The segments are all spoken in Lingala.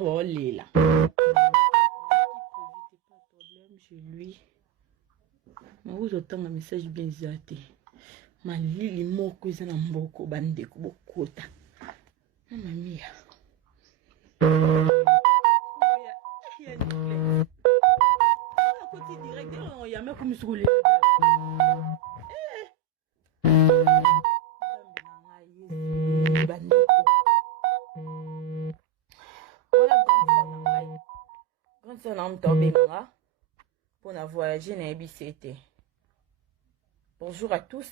Oh là. Chez lui. Vous autant un message bien zaté. Ma lili moko eza na mboko bandeko bokota. Mama mia. Côté direct, on y a même comme sur les. Grande sœur n'a pas pour voyager na EBCT. Bonjour à tous.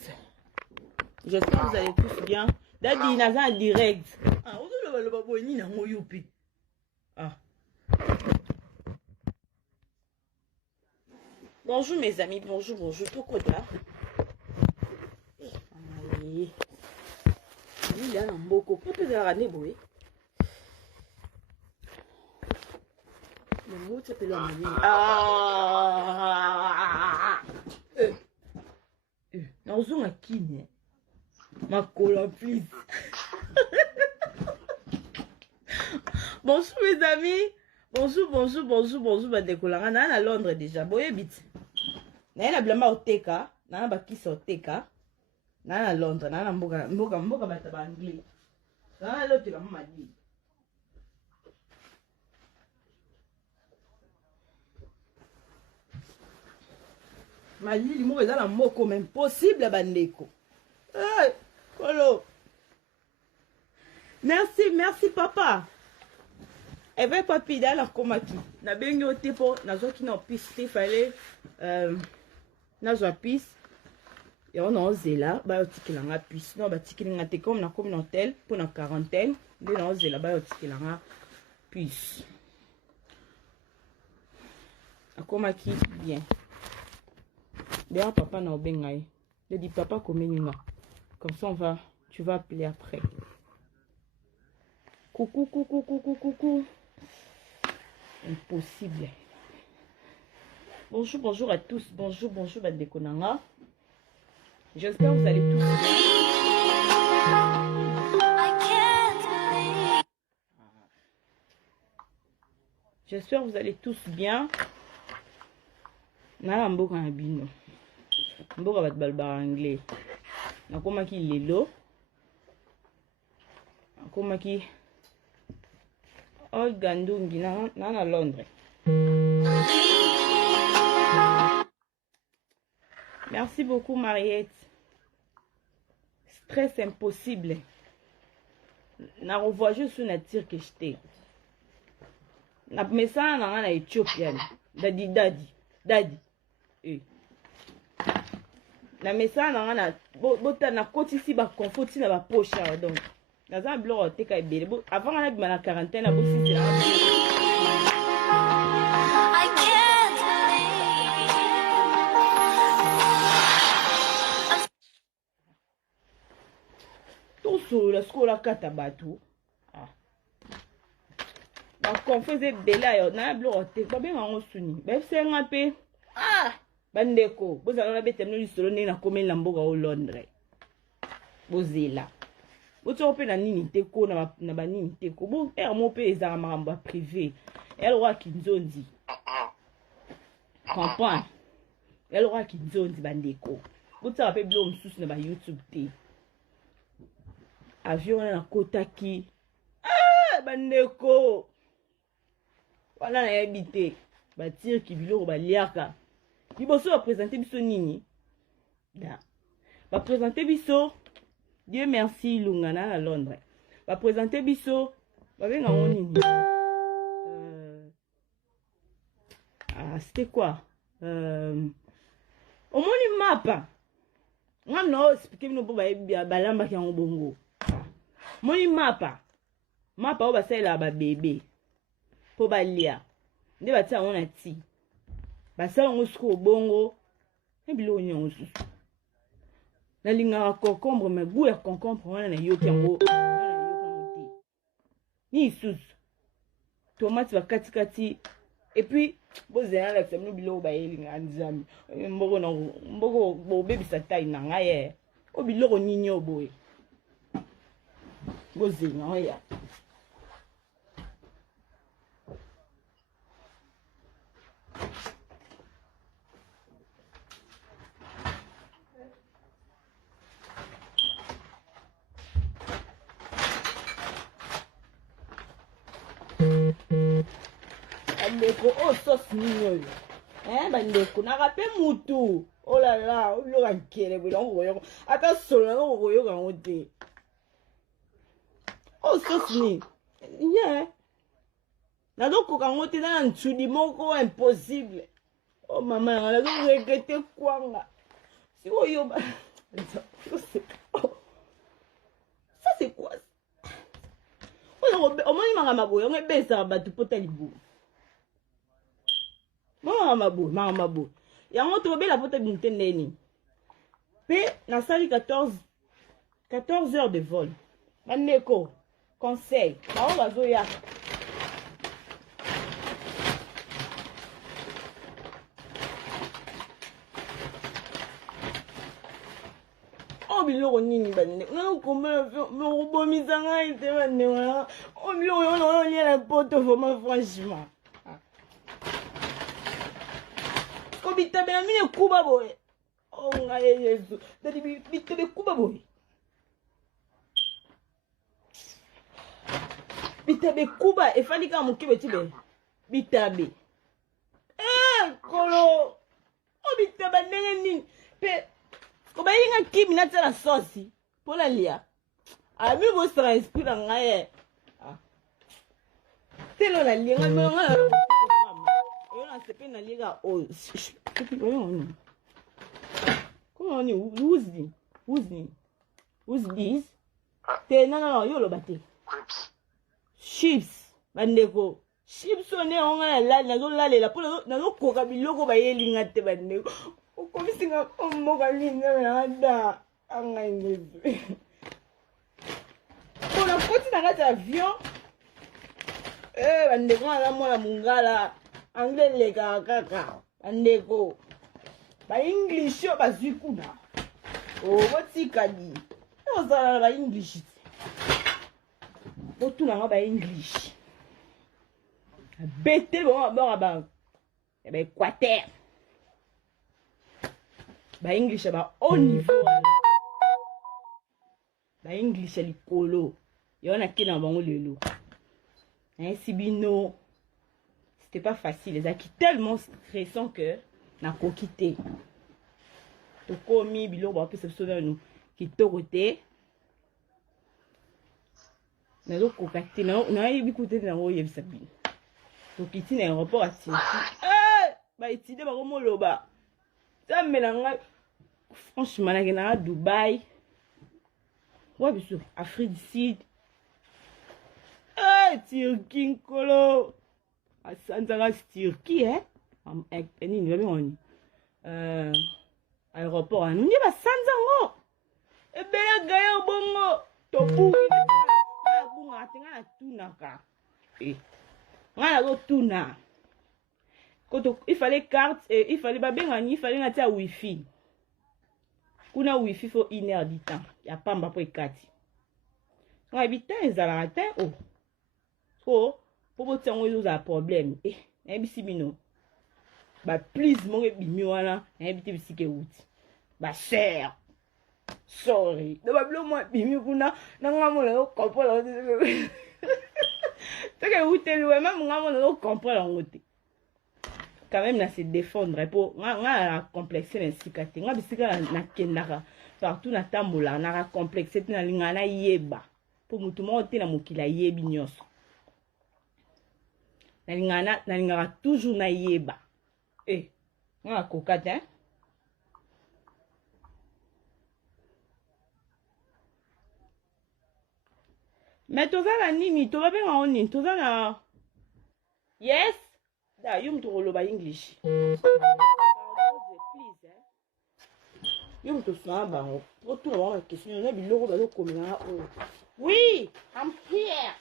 J'espère que vous allez tous bien. Dadi naza direct. Ah, vous le babo ni na ngoyupi. Ah. Bonjour mes amis, bonjour, tout koda. Allez. Il y a un beau copain de la année, boy. Le mot s'appelle la manie. Ah! Non, on a qui, né? Ma cola, please. Bonjour mes amis. Bonjour, bah décollera. On à Londres déjà. Boye bit. Na la blamba au teka, na ba kisa au teka. Na Londres, na mboka bata ba anglais. Na l'autre la mama dit. Ma lili mo eza na moko même possible bandeko. Hey, Kolo. Merci papa. Eve papi da la komaki. Na bengi o tepo na zoki na piste fallait na zo piste. Et on a zela ba otikela nga piste. Non ba tikela nga te comme na hôtel pour na quarantaine. De na zela ba otikela nga piste. Akomaki bien. Bien papa na obengai. Je dis papa comme ça tu vas appeler après. Coucou. Impossible. Bonjour à tous. Bonjour Bandekonanga. J'espère que vous allez tous bien. J'espère que vous allez tous bien. Na mboka na bino. Mboka bat balba anglais. Nakomaki lelo. Nakomaki Gandungi na Londres. Merci beaucoup Mariette. Stress impossible. Na revois juste une attire que j'étais. Na message na Éthiopienne. Daddy. Na message na bota na koti si ba confort na ba poche donc. Dans un blog te ka ebele avant na bima na quarantaine na bosi c'est tout sur la scola kata batu ah ba confort ebele yo na blog te ba benga ngosuni ba senga pe ah bandeko bozala na betemno lisolo ne na komela mboka o Londres bozela Oto pe na nini teko na ba nini teko bo er mo pe ezara makambo privé elle roi kinzondi comprend elle roi kinzondi bandeko botsa pe blo msusu na ba YouTube te avion na kotaki ah bandeko wana na ebite ba tire ki biloko ba liaka liboso ba présenter biso nini da ba présenter biso Dieu merci Lungana à Londres. Va présenter biso. Va venir en ligne. Ah, c'était quoi? Au moins map. Moi non, expliquer nous pour balamba qui en bongo. Moni mapa. Mapa o ba sala ba bébé. Po ba lia. Nde ba tia on ati. Ba sala ngo sko bongo. E bilo nyon susu. Na linga concombre mais goût ya concombre wana na yoki yango ni sus tomate ba kati et puis bozela la semno bilo ba yelinga nzambi mboko bo baby satai na ngaye o biloko nini oboye bozela ya bandeko oh sauce nini hein bandeko na rappel mutu oh là là oh lo kankele bwe on voyo ata solo on voyo kango te oh sauce ni yeah na doko kango te na ntudi moko impossible oh maman na doko regretter kwanga si oyo ça c'est quoi au moins mama boy on est besa batu pota libu mama boy yango to bela pota bintendeni pe na sali 14 heures de vol bandeko conseil ba o bazo ya biloko nini bande na komela me bomisanga ngai te bande wana o biloko wana olia na poto vraiment franchement ko bitabe na mine kuba boye o ngai Yesu dadi bitabe kuba boye bitabe kuba efali kama mukibe tibe bitabe kolo o bitabe ndenge nini pe koba yinga kimi na tsela sauce pour la lia ami bo sera esprit na ngaye telo la lia nga nga yo na sepe na liga o comment on dit who's this te na yo lo bate chips bandeko chips on est on a la na zo la lela pour na zo koka biloko ba yelinga te bandeko comme si on m'a dit nada angainezu pour la côte na kati avion bandeko na mwana mungala anglais le kaka bandeko ba english yo bazwi kuna botikadi ozala ba english botuna ba english bete bon ba Équateur ba English ba haut niveau ba English likolo yona kina bango lelo sibino c'était pas facile les acquis tellement stressant que na kokité to komi bilo ba pesa soda nous kitoko te na zo kokate na yebi kote na ngo yebi sabine to kiti na aéroport à Tinti ba itide ba komo loba ça melanga franchement na Dubaï ouais biso Afrique du Sud Turquie kolo asanzanga Turquie nini babe ngoni aéroport anu ni ba sanzango ebela gaya bongo to bunga tinga tunaka ngana go tuna koto il fallait carte il fallait babengani il fallait ngati wifi kuna wifi faut 1 heure du temps ya pamba po ekati nga bitan ezala ta po botango yo za problème na bisi bino ba please mo ebimi wana na bite bisike uti ba sœur sorry de ba blo mo ebimi kuna na ngamona yo comprendre teke uti le même ngamona yo comprendre ngote quand même na se défendre pour nga complexer na sikate nga bisika na kendaka partout na tambola na complexer na linga na yeba pour mutu mo te na mokila yebi nyonso na linga toujours na yeba nga kokate mais tozala nini to babenga oni tozala yes da yum to loba English please yum to samba o to na question na biloko ba komina oui I'm here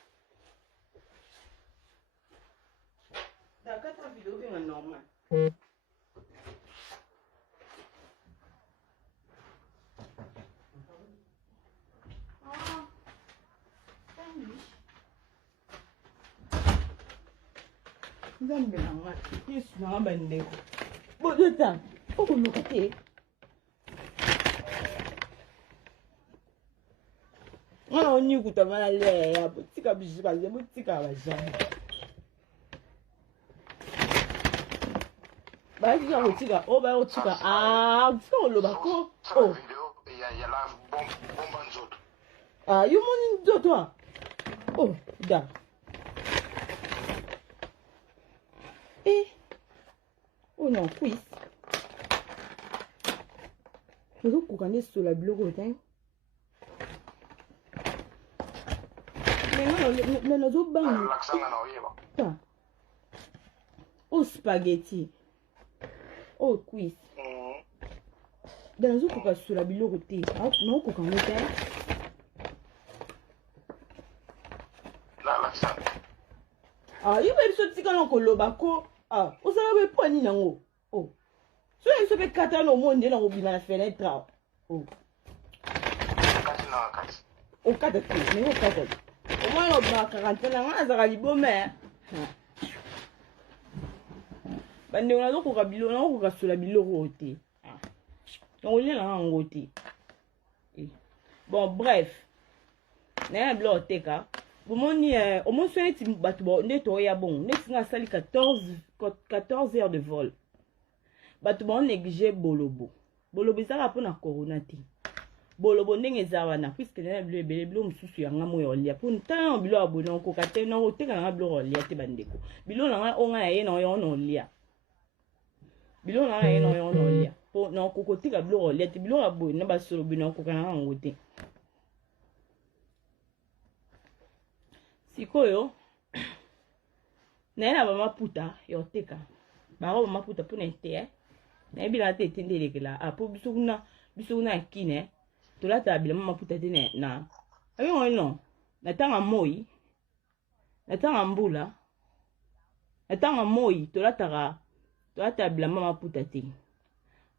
da kata video bien normal Nzambe na nga yesu na nga bandeko bozota okoluka te ngana onikuta bana leya botika bishi baze botika bajane Vas-y, on retire. Oh, bah, on tire. Ah, on le bako. Oh. Il y a la bombe en autres. Ah, you money toi. Oh, da. Eh. Oh non, quiz. Je vais vous connaître sur la bureau, hein. Mais non, non, non, oh, spaghetti. Oh, quiz. Dans le cas sur la bureau, non, vous connaissez, hein. Ah, il va y sortir quand on lobako. Ah, vous savez pas ni nango. Oh. So il se fait katana au monde dans obi na fenêtre. Oh. Au kata mais au kata. Au moins on va 40 na azara libome. Bande on a donc kabilo na ko kasula biloko te. Ah. On lit là en côté. Bon bref. Na blo teka. Au moins soyez batubo neto ya bon. Next nga sali 14 heures de vol. Batubo négligé bolobo. Bolobo ça pour na corona ti. Bolobo ndenge zawana puisque na bilo mususu ya ngamo yo lia. Pour ntan bilo abona ko kate na oteka na bilo lia te bandeko. Bilo na onga ya ye na yo no lia. Bilo na ye na yo no lia. Po na ko kotika bilo lia te bilo abo na basolo bino ko kana ngote. Sikoyo na ba maputa yo teka ba ba maputa pour nete na bila te tendele kala apo bisuna kine to la ta bila maputa te na ayi no na tanga moi na tanga mbula na tanga moi to la ta bila maputa te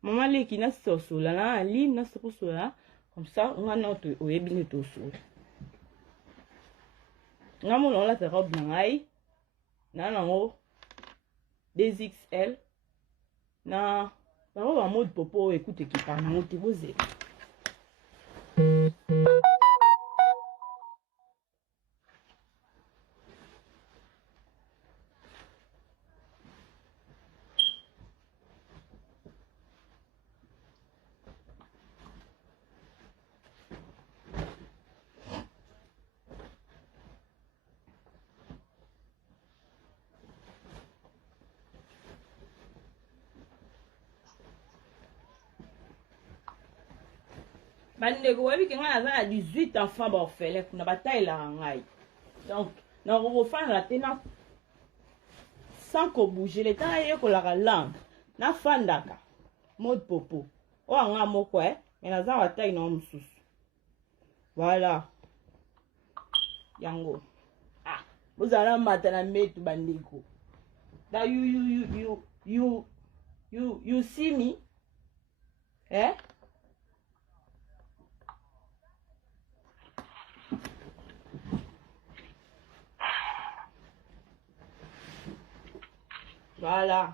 mama leki na soso la na ali na soso la comme ça on a notre oyebi to so ngamo no la ta robe na ngai na nango 2XL na ba mode popo écoute qui parle nango te boze bandeko webi ke ngai aza na 18 enfants baorphelin kuna bataelaka ngai donc nakokofanda te na sans kobouge leta ayekolaka langue nafandaka mode popo oyo anga moko me naza batai na mosusu voilà yango bozala mata na metu bandeko na you see me eh. Voilà.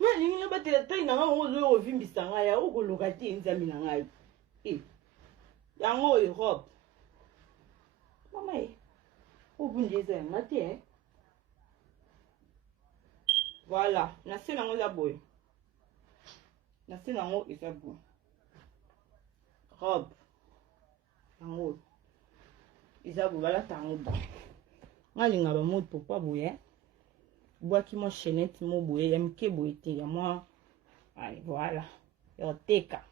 Mani ngaba te tai na ngo zo ovimbisa ngai ya ukoloka te nzami na ngai. Yango Europe. Mama obunjeza ngate Voilà, na se nango la boy. Na se nango isa boy. Robe. Yango. Isa boy bala tango ba. Ngalinga ba mode pourquoi boye bois qui mo chaînette mo boye ya mke boye te ya moi ai voilà yo teka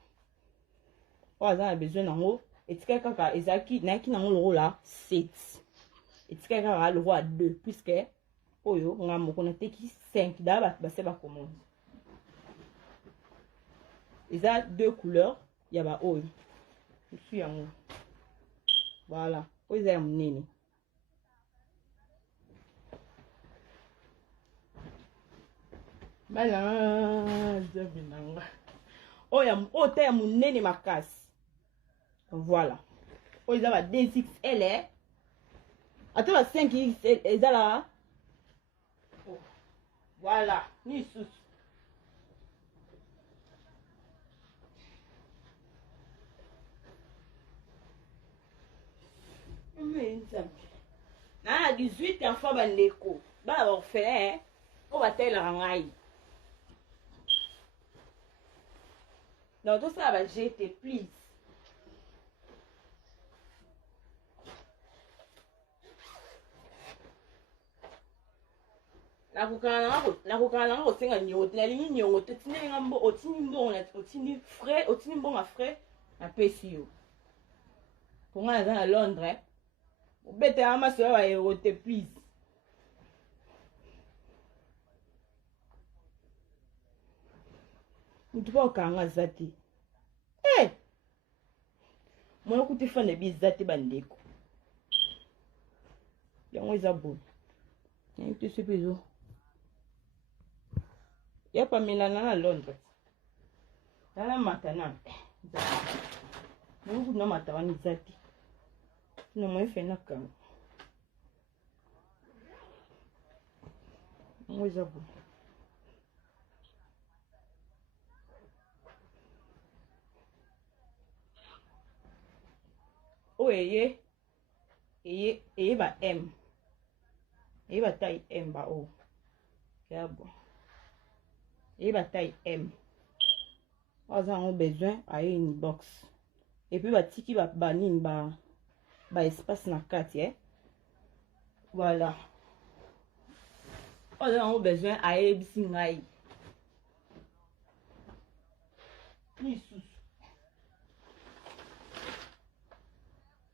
oza na besoin nango etika kaka ezaki na ki nango loro la 7 etika kaka loro a 2 puisque oyo nga moko na teki 5 da ba se ba commande eza 2 couleurs ya ba oyo suis yango voilà oyo eza ya munene. Bala zabinanga oyo ta ya munene makasi voilà oyo eza ba 2XL ata ba 5XL ezala voilà ni susu na 18 enfants bandeko bana orphelin oyo batelaka ngai donc tosala bajete please. nakokana nanga kosenga niongo te nalingi niongo te otindelinga otindi mbongo otindi mbongo ya frais napesi yo po ngai naza na Londres obetela masoya baeuro te please. mutu mpo okanga aza te moyo kuti fane biza te bandeko yango eza boye nayebi te soki ezo ya pamilana na Londres nana matana moyo kuti na mata wana eza te na moyo fe na kanga yango eza boye. oyo eye ba M eye ba taille M ba o ya bon eye ba taille M oza yango besoin aye une box et puis batiki banini ba espace na kati voilà oza yango besoin ayebisi ngai lisusu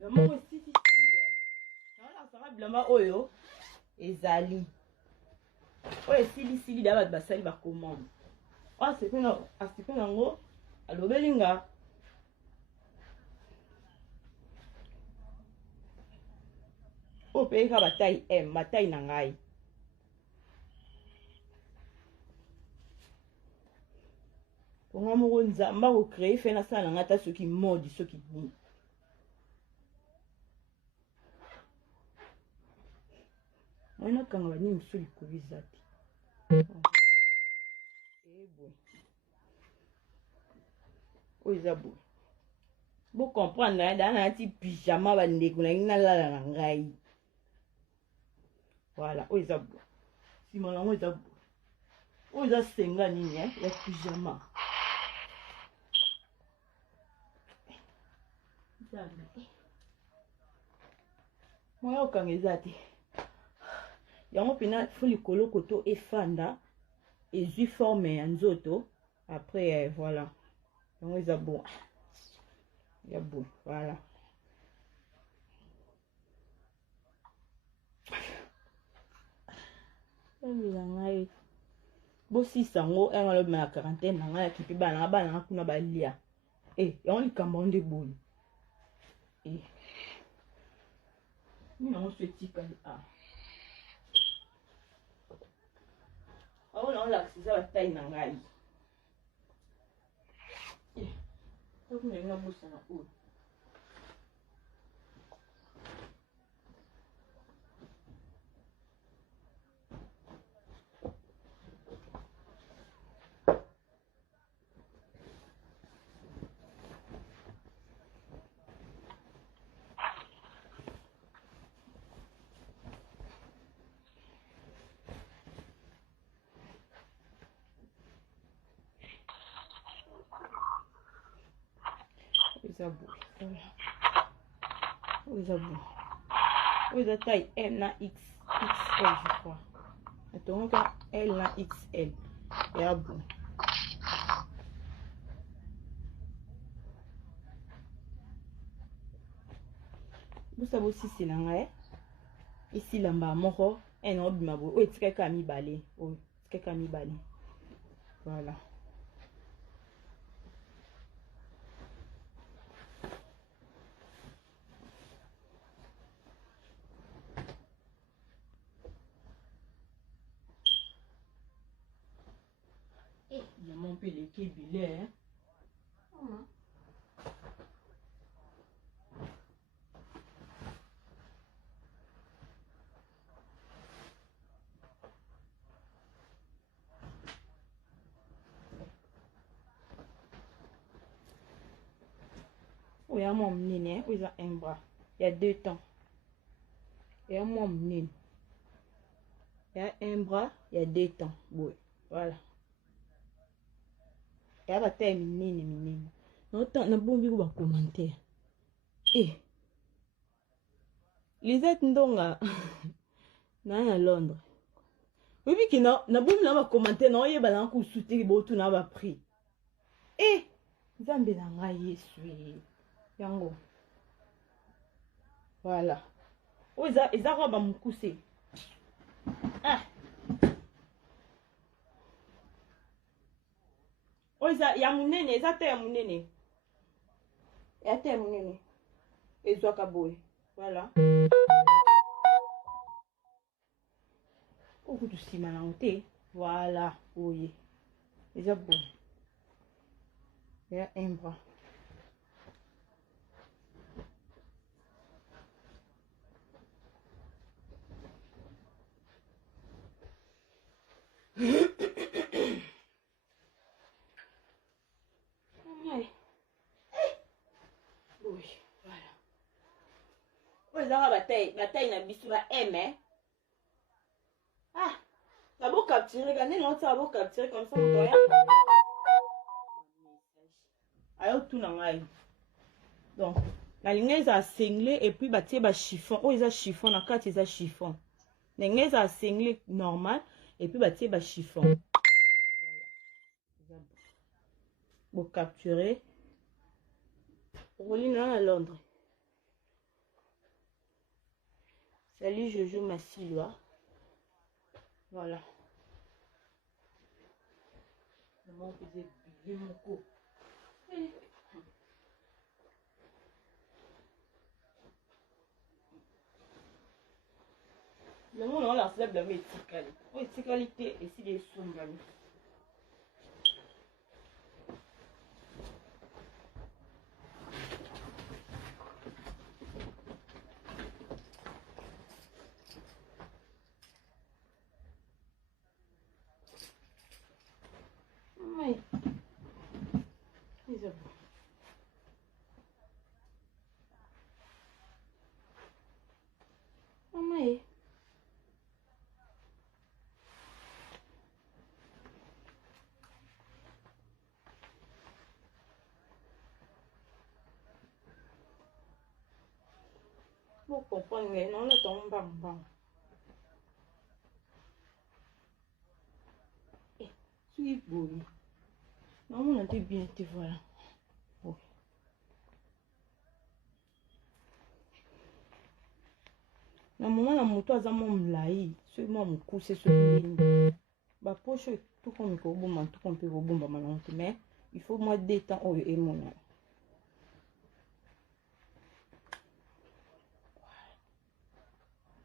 moko esili naonasaka bilamba oyo ezali oyo esilisili da bato basali bacommande asepe nango alobeli nga oyo peyeka bataille M bataille na ngai ponga moko nzamba kocreye fe nasala na ngai ata soki modi soki nini oyo nakanga banini mosu likolo eza te boye oyo eza boye bocomprendre daa nayati pyjama bandeko nangi nalala na ngai voilà oyo eza boye nsima nango eza boye oyo eza senga nini ya pyjama moya okanga eza te yango mpena fo likolo koto efanda ezwi forme ya nzoto après voilà yango eza bon ya bon voilà emila ngai bosisa yango yango alobi na quarantaine na ngai yakipi bana nga kuna balia yango likambo yango nde boye nini yango so etikali awo naolakisa eza bataille na ngai takunenga bosana oyo oyo eza taille M na XL je crois atongoka L na XL ya bon bosa bosisila ngai esilamba moko na obima boye oyo etikaka mibale oyo etikaka mibale voilà mon pele kebile oyo ya mwa monene oyo eza un bras ya 2 temps ya mwa monene Il y a un bras, il y a deux temps. Bon, voilà. Il y a la taille minine. Non, on a bon vu va commenter. Eh, Lisette Ndonga, na Londres. Oui, puis qui na bon va commenter, non, il y a un coup soutien, bon, tout n'a pas pris. Eh, Zambé n'a Yesu. Yango. Voilà. Oh, ils a robe à mon coussé. Ah. Oh, il y a mon nene, ils a terre mon nene. Il y a terre mon nene. Et ils ont caboué. Voilà. Oh, tu sais, malheureusement. Voilà. Oui. Ils ont beau. Il y a un bras. Oui, voilà. Oui, ça va bataille na biso ba aime. Ah, ça va capturer quand non ça va capturer comme ça on doit. Ayo tout na ngai. Donc, la ligne est cinglé et puis batie ba chiffon. Oh, ils a chiffon na carte ils a chiffon. La ligne est cinglé normal et puis batie ba chiffon. Voilà. Bon capturer. Rolling à Londres. Salut Jojo Massilwa. Voilà. Maman faisait bien mon coup. Le monde on la célèbre de éthicalité. Oui, éthicalité et si des sombres. Oui. Ils ont. Oui. Vous comprenez, non, le tombe bang. Eh, suis beau. Non, on a été bien, te voilà. Oh. Na moment la moto aza mo mlai, so mo mukuse so nini. Ba poche tout comme ko bomba, tout comme ko bomba malonte, mais il faut moi des temps au et mon.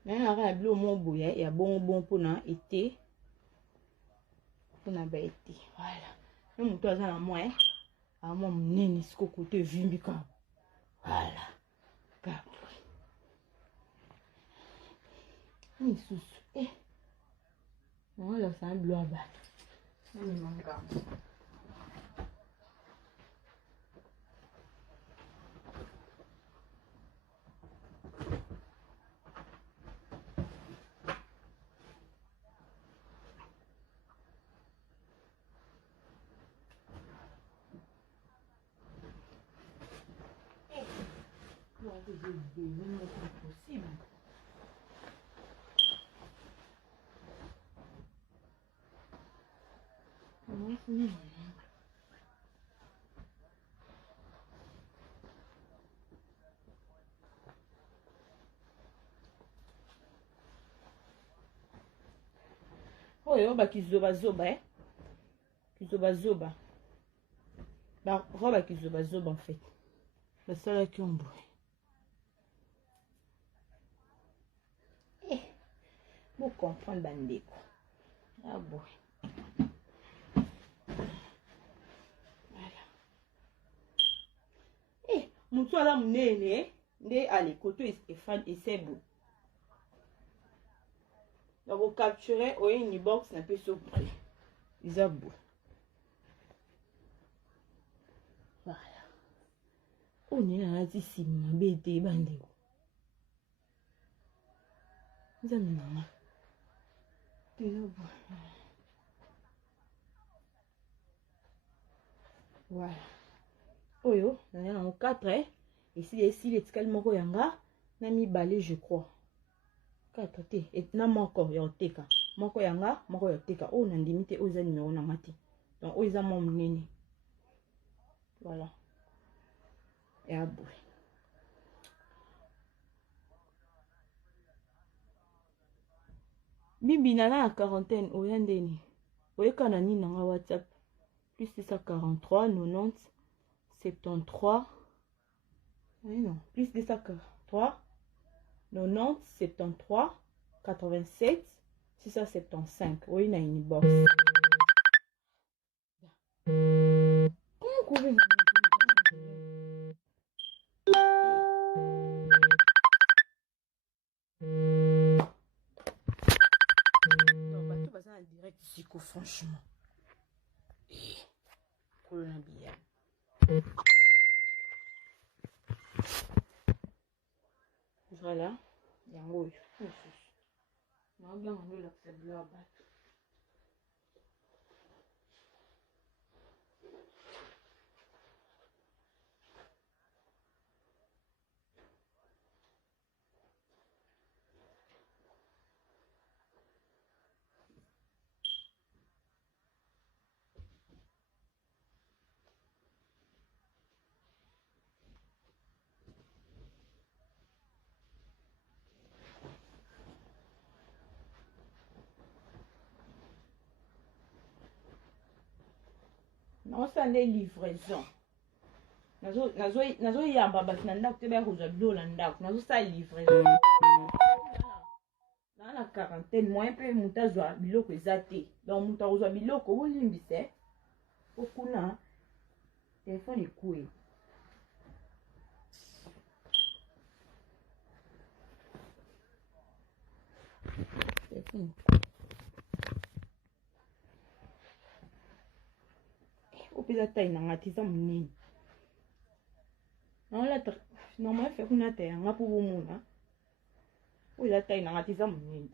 Mais ara blo mo boya ya bon pona été. Pona ba été. Voilà. Le moto aza na moi, a mo mnene siko côté vimbika. Voilà. Cap. Isusu. Eh. Non, là, c'est un bleu à battre. On est mon gars. Possible. Oh, yo, ba kizoba zoba, eh? Kizoba zoba. Ba roba kizoba zoba, en fait. La seule qui ont bruit. Eh, vous comprenez, bandeko. Ah, bon. Voilà. Eh, mon toit là, mon nez, né, allez, côté, et c'est beau. Donc, vous capturez, ou une box, un peu surpris. Ils sont beaux. Voilà. On est là, ici, ma bête, bandeko. 真的吗？ Voilà. Oyo, on est en 4. Ici, les ticales moko yanga. Nami balé, je crois. 4 te. Et na moko yoteka. Moko yanga, moko yoteka. Oh, nandimite oza numéro na mati. Donc, oza mon nini. Voilà. Et à bout. Bibi nana la quarantaine, oyandeni. Oyekana ni nanga WhatsApp. Plus de ça 43, 90, 73. Oui, non. Plus de ça 43, 90, 73, 87, 675. Oui, na une box. Comment couper? Non, bateau basa en direct ici, franchement. Bien. Voilà. Il y a un rouge. Je vais bien enlever l'accès de la batte. Non, ça les livraisons. Nazo yamba basi na ndako te ba kozwa bilo na ndako. Nazo sa livraison. Na la quarantaine moi pe muta zwa biloko ezate. Donc muta kozwa biloko olimbise. Okuna téléphone ekoué. Téléphone. Opeza taille na ngati za munene. Normalement fait kuna taille nga pour bomona. Oza taille na ngati za munene.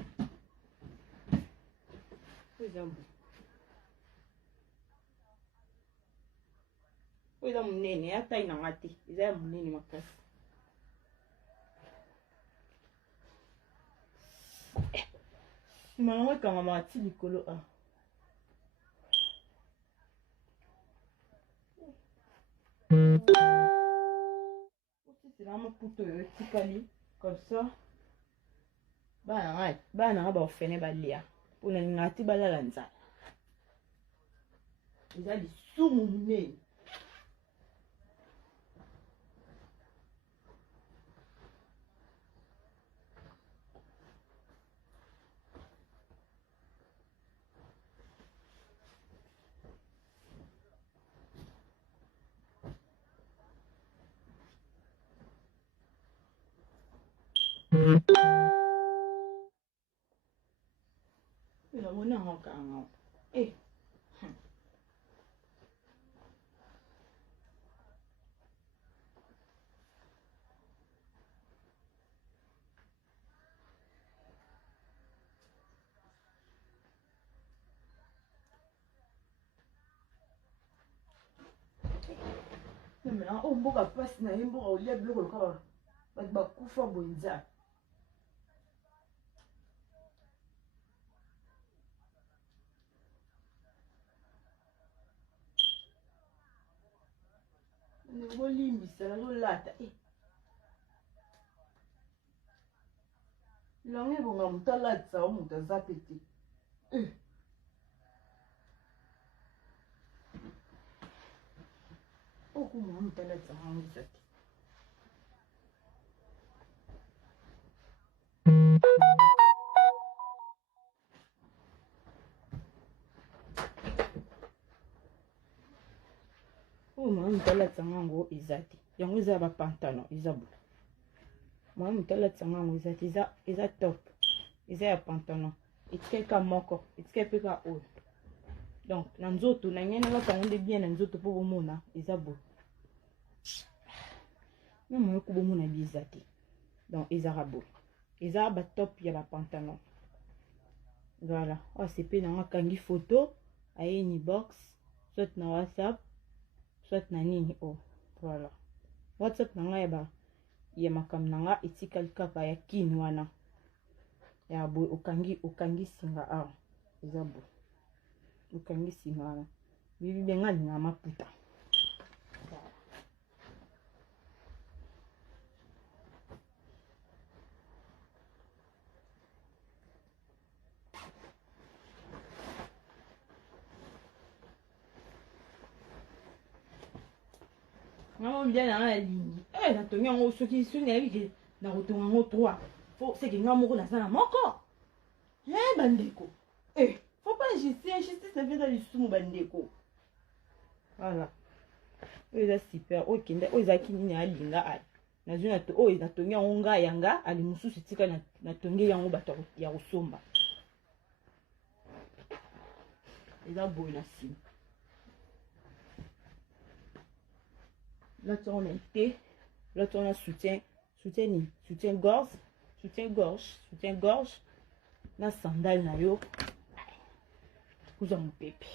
Oza munene ya taille na ngati. Eza ya munene makasi. Maman kanga mati likolo a. C'est là mon poutre tikali comme ça. Bana ba ofene ba lia. Pour na ngati ba la nzala. Eza li sumu munene. La mona encore. Eh. Maintenant, on boka passe na yimbo au lieu de quoi. Ba kufa bonza. Ngolimbisa lolata. Lange bonga mutalatsa o mutazapeti. Okuma mutalatsa ngizati. Mwa mutalatsa ngango izati. Yango eza ba pantalon izabu. Mwa mutalatsa ngango izati eza top. Eza ya pantalon. Itkeka moko, itkepeka o. Donc na nzoto na ngene ba tango de bien na nzoto po bomona izabu. Mwa ko bomona bizati. Donc eza rabo. Eza ba top ya ba pantalon. Voilà. Oh, c'est pe na kangi photo. Aye ni box. Soit na WhatsApp. Soit na nini. Oh, voilà. WhatsApp na nga yaba. Ya makam na nga etikali kaka ya kin wana. Ya boy okangi singa awa. Eza bo. Okangi singa wana. Bibi benga na maputa. Maman bien dans la ligne. Eh, na tongi ngo soki na yiki na kotonga ngo 3. Faut c'est que nga moko na sana moko. Eh bandeko. Eh, faut pas insister, ça fait dans le sous bandeko. Voilà. Oui, c'est super. OK, o zaki ni na linga ai. Na zuna to o na tongi ngo nga yanga ali mususu tika na tongi yango bato ya kosomba. Eza boy na sim. Là, on a été, là, on a soutien-gorge, na sandal na yo, vous en pépé.